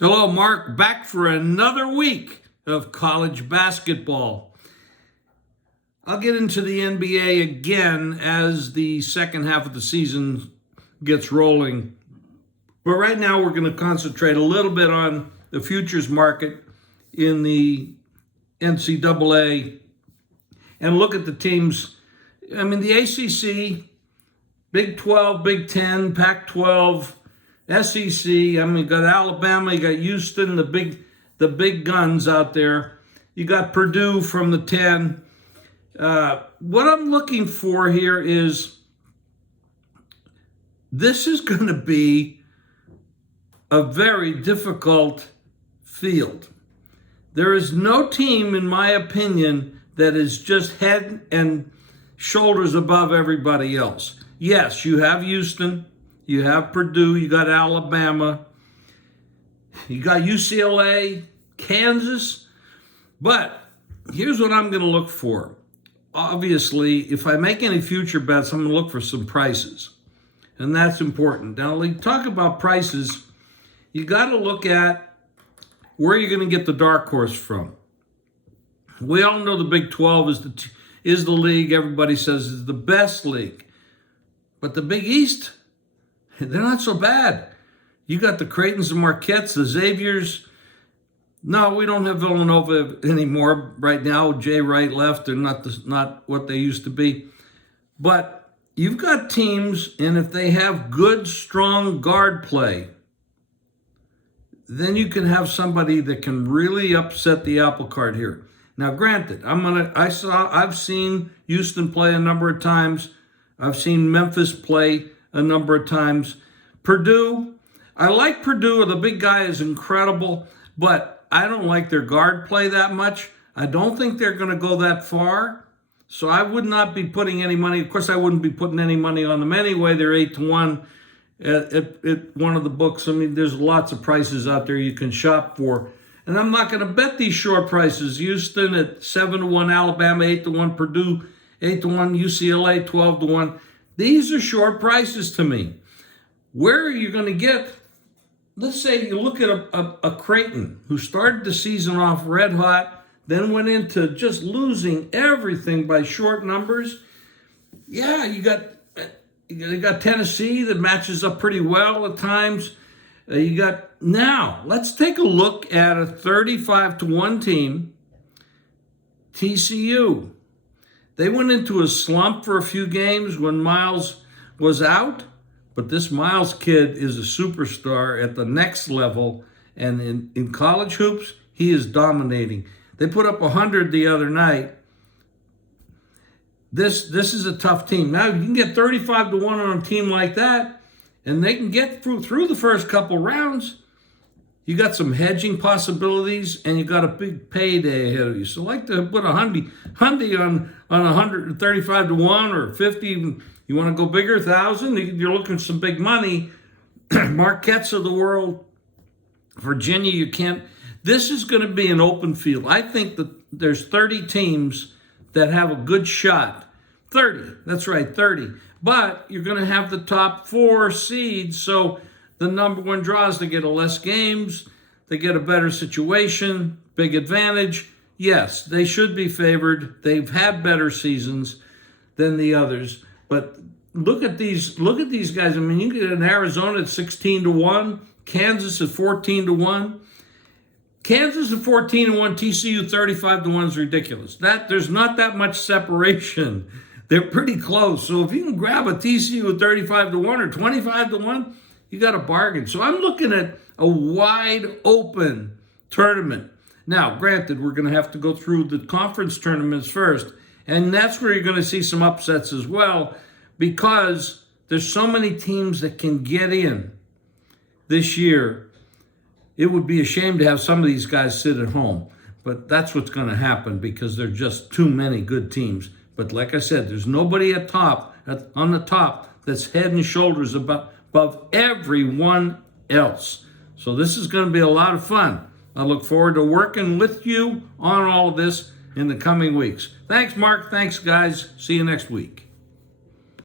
Hello, Mark, back for another week of college basketball. I'll get into the NBA again as the second half of the season gets rolling. But right now, we're going to concentrate a little bit on the futures market in the NCAA and look at the teams. I mean, the ACC, Big 12, Big 10, Pac 12, SEC. I mean, you got Alabama, you got Houston, the big guns out there. You got Purdue from the 10. What I'm looking for here is this is going to be a very difficult field. There is no team, in my opinion, that is just head and shoulders above everybody else. Yes, you have Houston. You have Purdue, you got Alabama, you got UCLA, Kansas. But here's what I'm going to look for. Obviously, if I make any future bets, I'm going to look for some prices. And that's important. Now, when you talk about prices, you got to look at where you're going to get the dark horse from. We all know the Big 12 is the league everybody says is the best league. But the Big East, they're not so bad. You got the Creightons and Marquettes, the Xaviers. No, we don't have Villanova anymore right now. Jay Wright left. They're not what they used to be. But you've got teams, and if they have good, strong guard play, then you can have somebody that can really upset the apple cart here. Now, granted, I've seen Houston play a number of times. I've seen Memphis play a number of times. Purdue, I like Purdue. The big guy is incredible, but I don't like their guard play that much. I don't think they're going to go that far. So I would not be putting any money. Of course, I wouldn't be putting any money on them anyway. They're 8-1 at one of the books. I mean, there's lots of prices out there you can shop for. And I'm not going to bet these short prices. Houston at 7-1, Alabama 8-1, Purdue 8-1, UCLA 12-1. These are short prices to me. Where are you going to get, let's say you look at a Creighton who started the season off red hot, then went into just losing everything by short numbers. Yeah, you got Tennessee that matches up pretty well at times. Now, let's take a look at a 35-1 team, TCU. They went into a slump for a few games when Miles was out, but this Miles kid is a superstar at the next level, and in college hoops, he is dominating. They put up 100 the other night. This is a tough team. Now, you can get 35-1 on a team like that, and they can get through the first couple rounds. You got some hedging possibilities, and you got a big payday ahead of you. So like to put a hundy on 135-1 or 50. You want to go bigger, 1,000? You're looking for some big money. Marquettes of the world, Virginia, you can't. This is going to be an open field. I think that there's 30 teams that have a good shot. 30, that's right, 30. But you're going to have the top 4 seeds, so the number one draws, they get less games, they get a better situation, big advantage. Yes, they should be favored. They've had better seasons than the others. But look at these guys. I mean, you get an Arizona at 16-1, Kansas at 14-1. Kansas at 14-1, TCU 35-1 is ridiculous. There's not that much separation. They're pretty close. So if you can grab a TCU at 35-1 or 25-1, you got a bargain. So I'm looking at a wide open tournament. Now, granted, we're going to have to go through the conference tournaments first, and that's where you're going to see some upsets as well, because there's so many teams that can get in this year. It would be a shame to have some of these guys sit at home, but that's what's going to happen because there are just too many good teams. But like I said, there's nobody on the top that's head and shoulders above everyone else. So this is going to be a lot of fun. I look forward to working with you on all of this in the coming weeks. Thanks, Mark. Thanks, guys. See you next week.